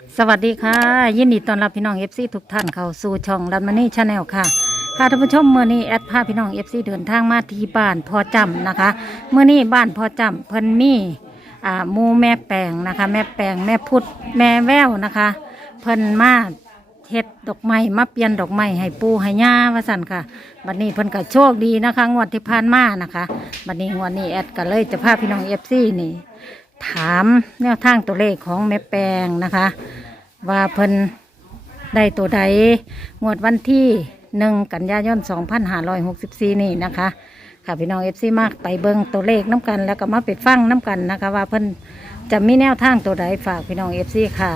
สวัสดีค่ะยินดีต้อนรับพี่น้อง FC ทุกท่านเข้าสู่ช่องรันมานี่ชาแนลค่ะค่ะท่านผู้ชมเมื่อนี้แอดพาพี่น้อง FC เดินทางมาที่บ้านพ่อจำนะคะเมื่อนี้บ้านพ่อจำเพิ่นมีหมูแม่แปงนะคะแม่แปงแม่พุดแม่แววนะคะเพิ่นมาเฮ็ดดอกไม้มาเปลี่ยนดอกไม้ให้ปู่ให้ย่าว่าสั่นค่ะบัดนี้เพิ่นก็โชคดีนะคะงวดที่ผ่านมานะคะบัดนี้งวดนี้แอดก็เลยจะพาพี่น้อง FC นี่ถามแนวทางตัวเลขของแม่แปงนะคะว่าเพิ่นได้ตัวใดงวดวันที่1 กันยายน 2564 นี่นะคะค่ะพี่น้องFC มากไปเบิ่งตัวเลขน้ำกันแล้วก็มาเป็ดฟังน้ำกันนะคะว่าเพิ่นจะมีแนวทางตัวใดฝากพี่น้อง FC ค่ะ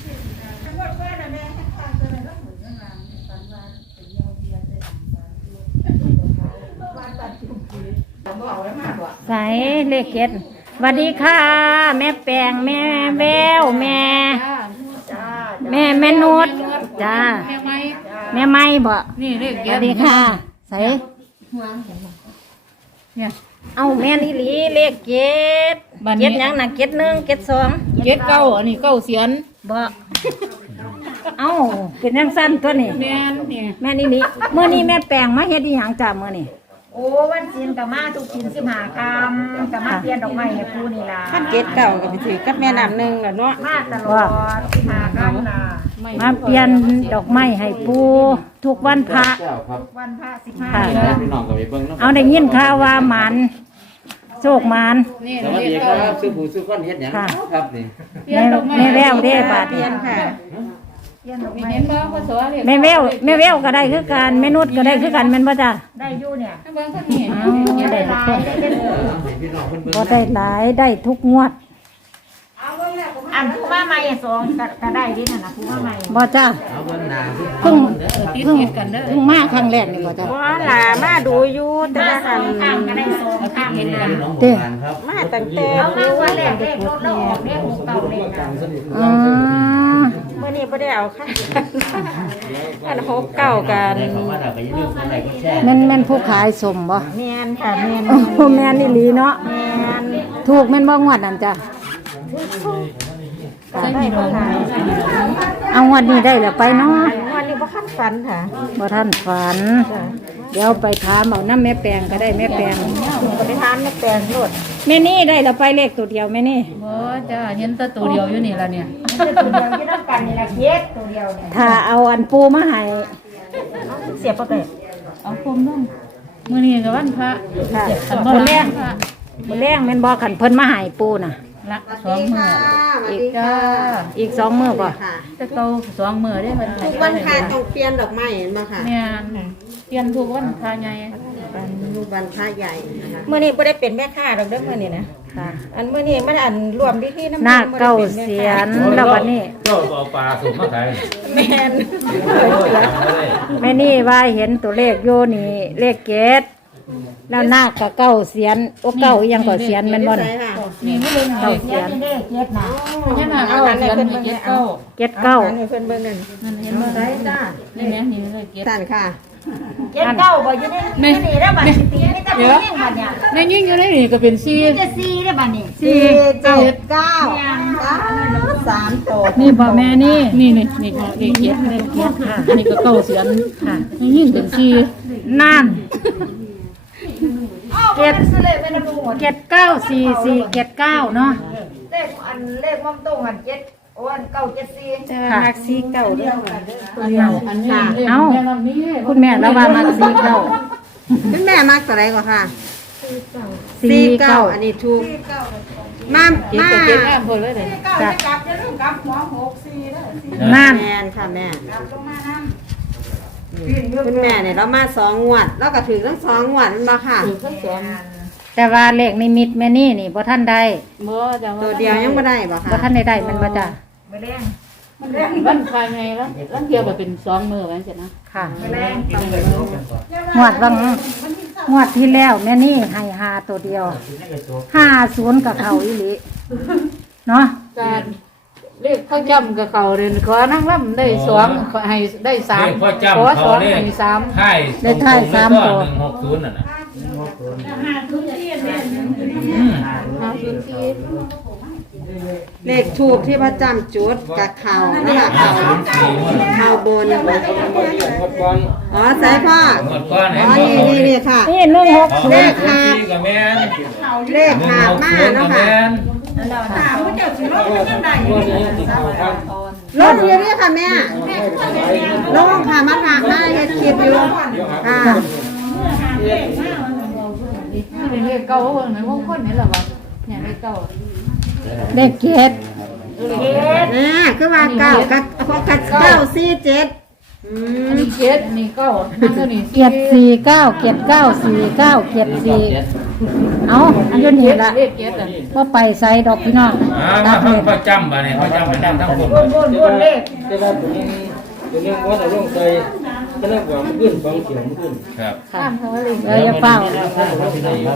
ใส่เลขเก็ดสวัสดีค่ะแม่แปงแม่แววแม่นุชจ้าแม่ไม้บ่นี่เลขสเก็วัดสดีค่ะใส่เนี่ยเอาแม่นอีหลีเลขเก็ดเก็ดหยังน่ะเก็ด1เก็ด2 เก็ดเก้าอันนี้เก้าเสียนบ่เอาเป็นจังสั้นตัวนี้แม่นนี่แม่นอีหลีเมื่อนี้แม่แปงมาเฮ็ดอีหยังจ้ามื้อนี้โอ้วันศีลกับมาทุกศีล15 ค่ำกับมาเปลี่ยนดอกไม้ให้ปู่นี่ล่ะขั้นเกตเก่ากับไปถือกับแม่น้ำหนึ่งแหละเนาะมาตลอด15 ค่ำน่ะมาเปลี่ยนดอกไม้ให้ปู่ทุกวันพระวันพระค่ะ 15 พี่น้องกับไปเบิ่งเนาะเอาได้ยินข่าวว่าหมันโชคหมันนี่สวัสเลดีขครัเก้าบซื้อผู้ซื้อก้อนเฮ็ดหยังค่ะครับนี่แม่แววเด้บาดเปลี่นี้ยนค่ะเปลี่ยนดอกมีไม้เห็นบ่พ่อสอเลขแม่แววก็ได้คือกันแม่นุชก็ได้คือกันแม่นบ่จ้าได้อยู่เนี่ยให้เบิ่งคนนี้ได้ทุกคนได้เป็นให้พี่น้องเพิ่นเบิ่งบ่ได้หลายได้ทุกงวดอันผู้มาใหม่2ก็ได้ดินั่นน่ะผู้มาใหม่บ่จ้าเอาเบิ่งหน้าพี่เพิ่งติดเพิ่งเก็ดกันเด้อเพิ่งมาครั้งแรกนี่บ่จ้าว่าหลามาดูอยู่แต่มาละสหัอน งข้างก็ได้2ข้างเห็นกันน้องโบราณครับมาตั้งแต่เอามาวันแรกเลขรถแล้วออกเลข6เก่าเลขน่ะอ๋อเมื่อนี้ไม่ได้เอาค่ะอันหกเก่ากันเขามาแล้วก็อย่าลืมกดไลค์กดแชร์แม่นผู้ขายสมบ่แมนค่ะแมนโอ้โหแม่นอีหลีเนาะแมนถูกแม่นบ่งวดนั่นจ้ะใช่พี่น้องเอางวดนี้ได้แล้วไปเนาะวันนี้ว่าขั้นฝันค่ะบ่ทันฝัน เดี๋ยวไปถามเอาน้ำแม่แปงก็ได้แม่แปงก็ไปทานแม่แปลงรดแม่นี่ได้แล้วไปเลขตัวเดียวแม่นี่บ่จ้าเห็นแต่ตัวเดียวอยู่นี่ล่ะเนี่ยตัวเดียวที่ต้องกันนี่ล่ะเฮ็ดตัวเดียวเนี่ยถ้าเอาอันปูมาให้เสียบประเภทเอาคมน้องมื้อนี้ก็วันพระค่ะคันบ่คนแรแรงพระคนแรงแม่นบ่ขันเพิ่นมาให้ปูน่ะละ2มื้ออีกจ้าอีก2มื้อบ่ค่ะแต่เก้า2มื้อเด้มันทุกวันค่ะต้องเปลี่ยนดอกไม้เห็นไหมค่ะแม่นเปลี่ยนทุกวันพระใหญ่วันลูกวันพระใหญ่นะคะเมื่อนี้ไม่ได้เป็นแม่ค้าดอกเด้อเมื่อนี้นะค่ะอันเมื่อนี้ไม่ได้อันรวมพิธีน้ำหน้าเก้าเสียนแล้ววันนี้เจ้าเอาปลาสูงมาขายแมนแม่นี่ว่าเห็นตัวเลขโยนี่เลขเกตแล้วหน้ากับเก้าเสียนโอ้เก้าอีหยังก็เสียนแม่นบ่นใช่ค่ะนี่ไม่เบิ่งเลเก้าขเสียนเลขเฮ็ดน่ะพญานาคเก้าเสียนนี่เก็ดเก้าเกตเก้าอันนี้เพิ่นเบิ่งนั่นนั่นเห็นบ่ได้จ้านี่แม่นี่เลยเก็ดสั่นค่ะเฮ็ดเก่าบ่อยู่ในนี่แล้วบัดนี้ตีไม่ต้องเลี้ยงบัดเนี่ยในยิ่งอยู่ในนี่ก็เป็น4 นี่จะซีได้บัดนี้ 4 7 9 3ตัวนี่บ่แม่นี่นี่นี่นี่เลขเก็ดเลขเก็ดค่ะอันนี้ก็เก้าเสียนค่ะในยิ่งเป็นนั่นเก็บซื้อเลขไว้ในมือหมดเกตเก้าสี่สี่เกตเก้าเนาะเลขอันเลขม่อมต้งอัน7โอ้อัน974 จะมักซีเก่าเด้อ 4อันนี้เลขแม่ลำนี้คุณแม่แล้วว่ามาสี่เก้าคุณแม่มักตัวไหนกว่าค่ะสี่เก้าอันนี้ถูกมาเก็ดมาก็เก็ดแม่พอเลยเลยจ้ะนั่นแมนค่ะแม่คุณแม่เนี่ยเรามา2 งวดแล้วก็ถือทั้ง2 งวดแมันบ่ค่ะถูกทั้งสองแต่ว่าเลขนิมิตแม่นี่นี่บ่ท่านได้บ่จ้าตัวเดียวยังไม่ได้บ่บ่ค่ะท่านได้มันบ่จ้ะไม่แรงวันภายในแล้วลังเทียบเป็น2มื้อว่าจังนะค่ะไม่แรงงวดวังงวดที่แล้วแม่นี่ให้หาตัวเดียว50กับเขาอีหลีเนาะการเลขข้างจำกับเขาเรียนขอนั่งร่ำได้2ขอให้ได้3 เลขพ่อจำขอเขา 2 เลขให้3 ท้ายได้ท้ายสามตัว 160น่ะนะอืม 504 เลขทูบที่พระจำจุดกับเข่านะคะเข่าบนอ๋อสายพ่อหมดก้อนไหนอ๋อนี่ค่ะนี่160 เลขหาบกับแม่นเลขหาบมาเนาะค่ะลงอยู่นี่ค่ะแม่ลงค่ะมาฝากมาเฮ็ดคลิปอยู่ค่ะนี่เป็นเลขเก่าเบิ่งในวงคนนี่แหละวะเนี่ยเลขเก่าเลขเกตคือว่าเก้ากับ947 อันนี้เจ็ดอันนี้เก้านั่นตัวนี้เกียรติ49เกียรติ949เกียรติ4เอาอันนี้นี่ละเลขเจ็ดอ่ะว่าไปไซดอกพี่น้องมาเขาจำบ่เนี่ยเขาจำทั้งคนวนเลขจะได้ตัวนี้ว่าแต่ร่องใจจะได้กว่ามันขึ้นบางเขียวมันขึ้นครับข้ามเขาเลยอย่าเฝ้าครับ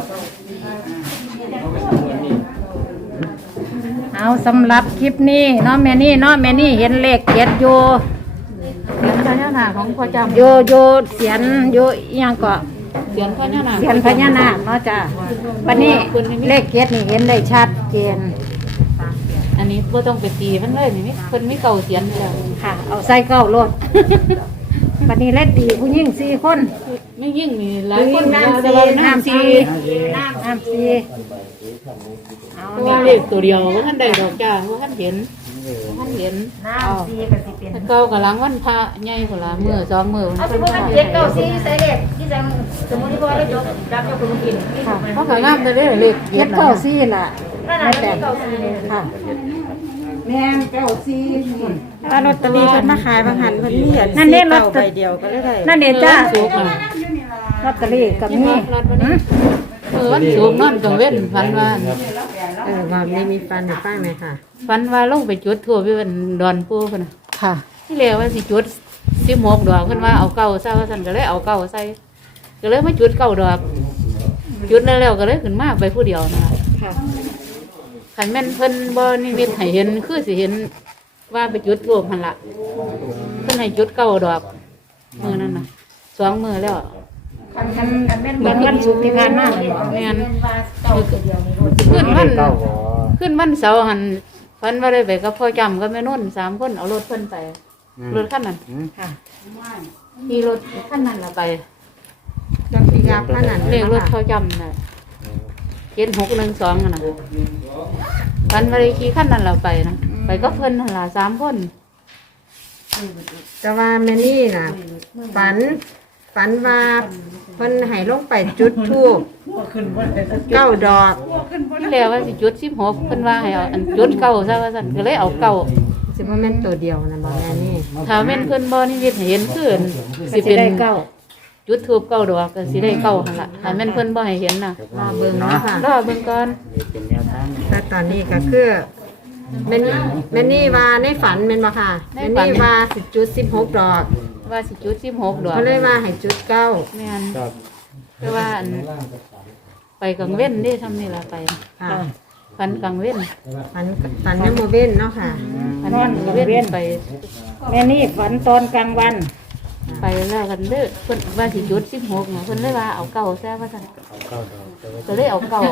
เอาสำหรับคลิปนี้เนาะแม่นี่เนาะแม่นี่เห็นเลขเกียรติอยู่เสียนพญานาคของพ่อจำอยู่เสียนอยู่อีหยังก็เสียนพญานาคเสียนพญานาคเนาะจ้ะวันนี้เลขเกียรตินี่เห็นได้ชัดเจนอันนี้บ่ต้องไปตีมันเลยนี่เพิ่นมีเก่าเสียนอยู่แล้วค่ะ เอาใส่เก้ารถ วันนี้เล่นดีผู้หญิง4 คนไม่ยิ่งมีหลายคนน้ำแต่ซีว่าน้ำน้ำซีซีน้ำซีเอาเพราะว่าเลขตัวเดียวว่าท่านได้ดอกจ้าว่าท่านเห็นท่านเห็นน้ำซีกับสิเป็นถ้าเก่ากับหลังวันพระใหญ่กว่าละมื้อ2มื้อเอาสมมติมันเจ็ดเก้าซีใส่เลขที่จังสมมติที่พ่อได้ยกรับยกคนกินค่ะเพราะก็งามแต่เลขเจ็ดเก้าซีล่ะนั่นแม่น่ะแต่เก้าซีเลยค่ะแม่น94ว่าลอตเตอรี่เพิ่นมาขายบางหันเพิ่นมีอันนั่นเนี่ยลอต 4 เตอใบรี่เดียวก็เลยได้นั่นเด็จ้าสุกน่ะลอตเตอรี่กับนี่วันสุกนอนกลางเว้นฝันว่าว่าไม่มีฟันให้ฟังเลยค่ะฝันว่าลงไปจุดทั่วไปเป็นดอนปูพุ่นน่ะค่ะที่เรียกว่าสิจุด16 ดอกเพิ่นว่าเอาเก้าซะว่าซั่นก็เลยเอาเก้าใส่ก็เลยมาจุด9 ดอก จุดนั้นแล้วก็เลยขึ้นมาไปผู้เดียวนะคะค่ะคันแม่นเพิ่นบ่นิมิตให้เห็นคือสิเห็นว่าไปจุดทูบหั่นล่ะเพิ่นให้จุด9 ดอกมื้อนั้นน่ะ2 มื้อแล้วเหมือนวันศุกร์ที่ผ่านมาเลยแม่นเก้าตัวเดียวนี่ขึ้นวันเสาร์หั่นฝันว่าได้ไปกับพ่อจำกับแม่นุ่น3 คนเอารถเพิ่นไปรถคันนั้นค่ะขี่รถคันนั้นล่ะไปจังสิยาพนันเลขรถเขาจำน่ะ7612นั่นน่ะฝันว่าได้ขี่คันนั้นล่ะไปนะไปกับเพิ่นหั่นล่ะ3 คนแต่ว่าแม่นี่น่ะฝันว่าเพิ่นให้ลงไปจุดธูป9 ดอกที่แล้วว่าสิจุด16เพิ่นว่าให้เอาอันจุดเก้าซะว่าซั่นก็เลยเอาเก้าสิบ่แม่นตัวเดียวนะบ่แม่นี่ถ้าแม่นเพิ่นบ่นิมิตให้เห็นคืออันสิสิเป็นได้เก้าจุดทูบ9 ดอกก็สิได้เก้าหั่นล่ะถ้าแม่นเพิ่นบ่ให้เห็นน่ะรอเบิ่งเนาะค่ะรอเบิ่งก่อนแต่ตอนนี้ก็คือแม่นี่ว่าในฝันแม่นบ่ค่ะแม่นี่ว่าสิจุด16 ดอกว่าสิจุด16 ดอกเขาเลยว่าให้จุด9 แม่นแต่ว่าอันไปกลางเว้นนี่ทำนี่ล่ะไปค่ะฝันกลางเว้นฝันในโมเว้นเนาะค่ะฝันกลางเว้นไปแม่นี่ฝันตอนกลางวันไปแล้วกันเด้อเพิ่นว่าสิจุด16น่ะเพิ่นเลยว่าเอาเก้าซะว่าซั่นก็เลยเอาเก้า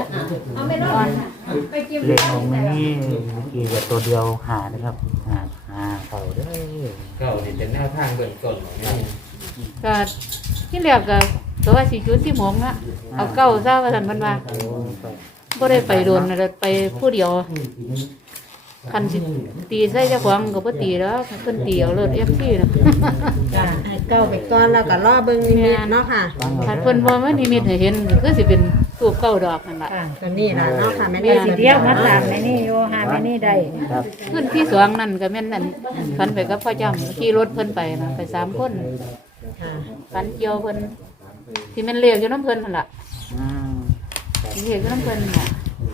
เลขของมันนี่กี่กับตัวเดียวหานะครับหาเขาเด้อเก้านี่เป็นแนวทางเบื้องต้นของนี่ก็ที่แรกก็ตัวว่าสิจุด16น่ะเอาเก้าซะว่าซั่นเพิ่นว่า บ่ได้ไปโดนนะไปผู้เดียวคันสิตีใส่เจ้าของก็บ่ตีแล้วเพิ่นตีเอารถ FP นะให้เก้าไปก่อนแล้วก็รอเบิ่งนิมิตเนาะค่ะคันเพิ่นบ่มานิมิตให้เห็นก็คือสิเป็นทูบเก้าดอกนั่นล่ะตัวนี้ล่ะเนาะค่ะแม่แม่นี่สิเดียวมาตามแม่นี่โยหาแม่นี่ได้ขึ้นที่สองนั่นก็แม่นนั่นคันไปกับพ่อจำขี่รถเพิ่นไปนะไป3 คนค่ะคันเกี่ยวเพิ่นที่แม่นเรียกอยู่น้ำเพิ่นนั่นล่ะอืมเรียกอยู่น้ำเพิ่นน่ะ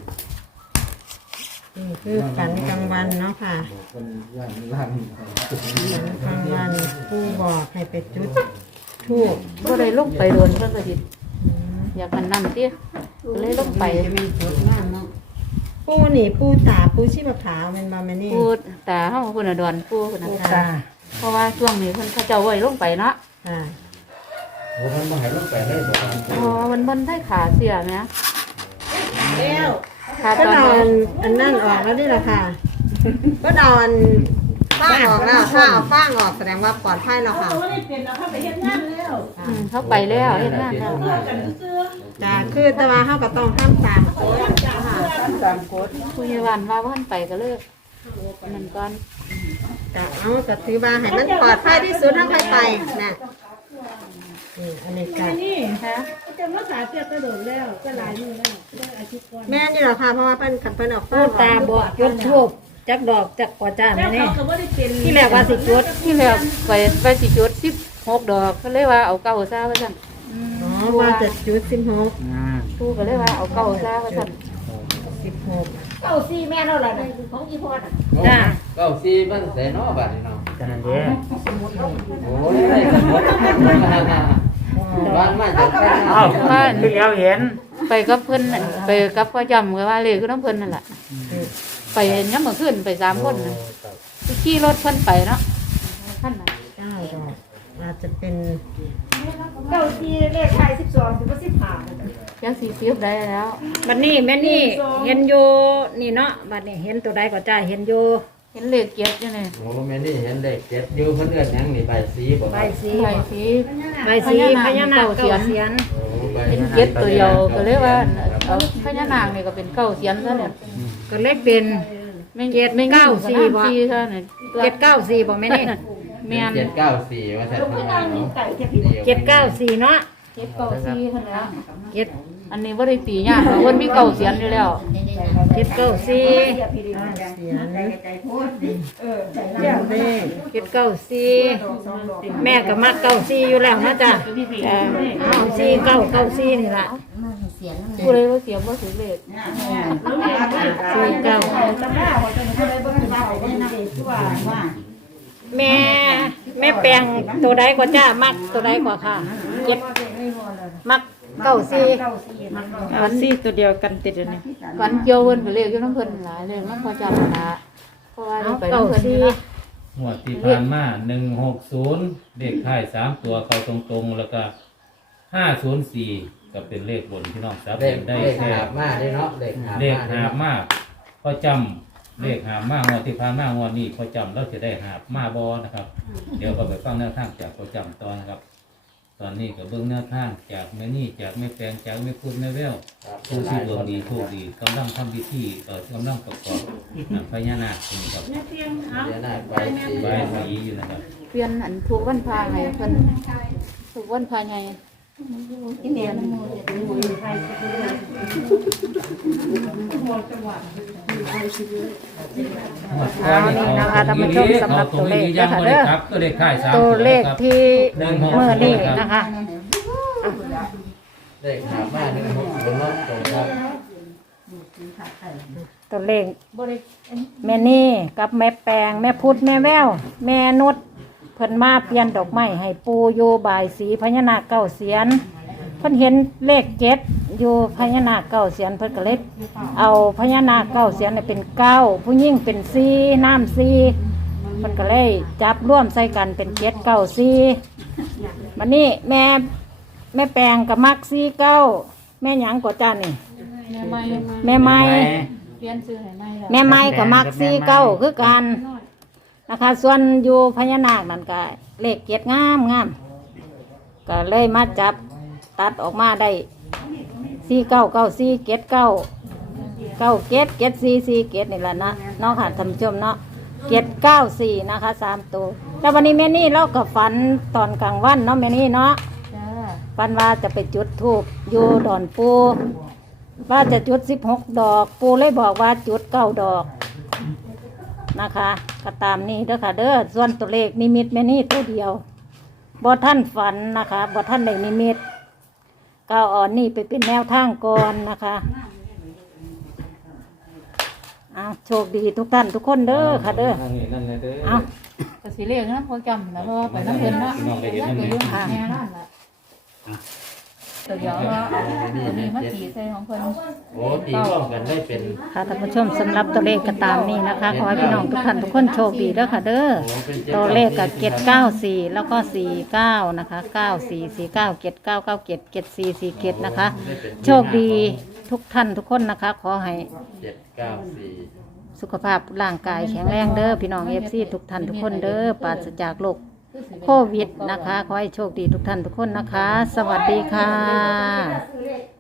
นี่คือฝันกลางวันเนาะค่ะฝันกลางวันผู้บอกให้ไปจุดธูปบ่ได้ลงไปโดนเพิ่นก็สิอยากกันนำติก็เลยลงไปผู้นี่ผู้ตาผู้ชีพขาวแม่นบ่แม่นี่พูดตาเฮาเพิ่นน่ะดอนปูเพิ่นน่ะค่ะเพราะว่าช่วงนี้เพิ่นเขาเจ้าไว้ลงไปเนาะค่ะโอ้ท่านมาให้ลงไปได้บ่อ๋อมันบนได้ขาเสียไหมแล้วค่ะก็ตอนนอนั้นนอันนั่นออกแล้วนี่แหละค่ะก็นอนฟางออกแล้วถ้าเอาฟางออกแสดงว่าปลอดภัยแล้วค่ะเขาไปแล้วเฮ็ดงานแล้วจ้าคือแต่ว่าเขาก็ต้องทำตามกฎค่ะผู้ใหญ่บ้านว่าบ่ทันไปก็เลยนั่นก่อนจะเอาก็ถือว่าให้มันปลอดภัยที่สุดถ้าใครไปนะอันนี้ก็ค่ะแม่นี่แหละค่ะเพราะว่าเพิ่นขันเพิ่นออกพูดตาบอดจุดทูบจักดอกจักกว่าจ้าแม่นี่ที่แรกว่าสิจุดที่แล้วไปสิจุด16 ดอกก็เลยว่าเอาเก้าซะว่าซั่นอ๋อว่าจะจุด16 ผู้ก็เลยว่าเอาเก้าซะว่าซั่นเก้าซี่แม่เราละของอีพอดจ้าเก้าสี่บ้านแต่นอบ้านนี่เนาะกันนั่นเด้โอ้ยได้สมมติบ้านมาจากบ้านเอ้าคือแล้วเห็นไปกับเพิ่นน่ะไปกับพ่อจำก็ว่าเลยคือน้ำเพิ่นนั่นแหละไปยามมื้อคืนไป3 คนน่ะขี่รถเพิ่นไปเนาะท่านน่ะ 9ดอกอาจจะเป็นเก้าซี่เลขไทย12ถึง15 จัก40ได้แล้วบัดนี้แม่นี่เห็นอยู่นี่เนาะบัดนี้เห็นตัวใดก็จ้าเห็นอยู่เห็นเลขเกียรติอยู่นี่โอ้แม่นี่เห็นเด็กเจ็ดอยู่เพิ่นเอื้อนหยังนี่ใบสีบ่ใบสีใบสีใบสีพญานาคเก้าเสียนโอ้ใบเป็นเกียรติตัวเดียวก็เลยว่าเอาพญานางนี่ก็เป็นเก้าเสียนซะเนี่ยก็เลขเป็นแม่งไม่เก้าสี่บ่ 4ซะเนี่ย 794บ่แม่นี่แม่น 794ว่าแต่ทำงานเนาะ 794เนาะ 794คั่นแล้ว 7 อันนี้บ่ได้ตียากเพิ่นมีเก้าเสียนอยู่แล้ว 794 เสียงเลข 794แม่ก็มัก94อยู่แล้วนะจ้ะ4994นี่ล่ะผู้ใดบ่เสียบ่ถือเลขแม่แม่แปลงตัวใดกว่าจ้ามักตัวใดกว่าค่ะเจ็ดมัก94 ฝันซี่ตัวเดียวกันติดอยู่นี่ฝันเกี่ยวเพิ่นก็เลขอยู่นำเพิ่นหลายเลยมันพอจำละเพราะว่าได้ไปนำเพิ่นนี่นะงวดที่ผ่านมา160เลขท้าย3ตัวเข้าตรงๆแล้วก็504ก็เป็นเลขบนพี่น้องครับเด็กได้เด็กแค่หาบมาได้เนาะเด็กหาบเลขมาหาบมากพอจำเลขหาบมากงวดที่ผ่านมางวดนี้พอจำเราจะได้หาบมาบอนะครับ เดี๋ยวก็ไปฟังแนวทางจากพอจำตอนนะครับ ตอนนี้ก็เบื้องแนวทางจากแม่นี่จากแม่แปลงจากแม่พูดแม่แววผู้ที่ดวงดีโชคดีกำลังทำพิธีกำลังประกอบพญานาคนี่ครับเดี๋ยวหน้าใบสีใบสีอยู่นะครับเปลี่ยนอันทุกวันพาให้เพิ่นทุกวันพาใหญ่เปลี่ยนเอานี่นะคะท่านผู้ชมสำหรับตัวเลขนะคะเด้อครับตัวเลขท้าย3 ตัวเลขครับที่เมื่อนี้นะคะเด็กหาบมา160เนาะตรงครับตัวเลขแม่นี่กับแม่แปลงแม่พุทธแม่แววแม่นุชเพิ่นมาเปลี่ยนดอกไม้ให้ปูอยู่บายสีพญานาคเก้าเสียนเพิ่นเห็นเลข7อยู่พญานาคเก้าเสียนเพิ่นก็เลยเอาพญานาคเก้าเสียนเป็น9ผู้หญิงเป็น4น้ำ4เพิ่นก็เลยจับร่วมใส่กันเป็น794วันนี้แม่แปลงกับมัก49แม่หยังกว่าจ้านี่แม่ใหม่แม่ไม้เปลี่ยนชื่อให้ใหม่แล้วแม่ไม้กับมัก49คือกันนะคะ ส่วนอยู่พญานาคนั่นก็เลข7งามก็เลยมาจับตัดออกมาได้4994 7997 นี่แหละนะเนาะค่ะท่านผู้ชมเนาะ794นะคะ3ตัวแล้ววันนี้แม่นี่เราก็ฝันตอนกลางวันเนาะแม่นี่เนาะจ้าฝันว่าจะไปจุดธูปอยู่ดอนปูว่าจะจุด16 ดอกปูเลยบอกว่าจุด9 ดอกนะคะก็ตามนี้เด้อค่ะเด้อส่วนตัวเลขนิมิตแม่นี่ตัวเดียวบ่ท่านฝันนะคะบ่ท่านได้นิมิตก็เอาอ่อนนี่ไปเป็นแนวทางก่อนนะคะเอาโชคดีทุกท่านทุกคนเด้อค่ะเด้อนั่นเลยเด้อเอาก็สิเรียกนะพอจำนะเพราะว่าไปน้ำเพิ่นเนาะพี่น้องได้เห็นแล้วนั่นก็ไหมยุ่งหาแม่นั่นล่ะตัวเดียวว่าเอาตัวนี้มาตีใส่ของเพิ่นโอ้ตีร่วมกันได้เป็นค่ะท่านผู้ชมสำหรับตัวเลขก็ตามนี้นะคะขอให้พี่น้องทุกท่านทุกคนโชคดีเด้อค่ะเด้อโอ้เป็นตัวเลขกับ794แล้วก็49นะคะ944979977447นะคะโชคดีทุกท่านทุกคนนะคะ ขอให้ 794 สุขภาพร่างกายแข็งแรงเด้อพี่น้องเอฟซีทุกท่านทุกคนเด้อปราศจากโรคโควิดนะคะ ขอให้โชคดีทุกท่านทุกคนนะคะ สวัสดีค่ะ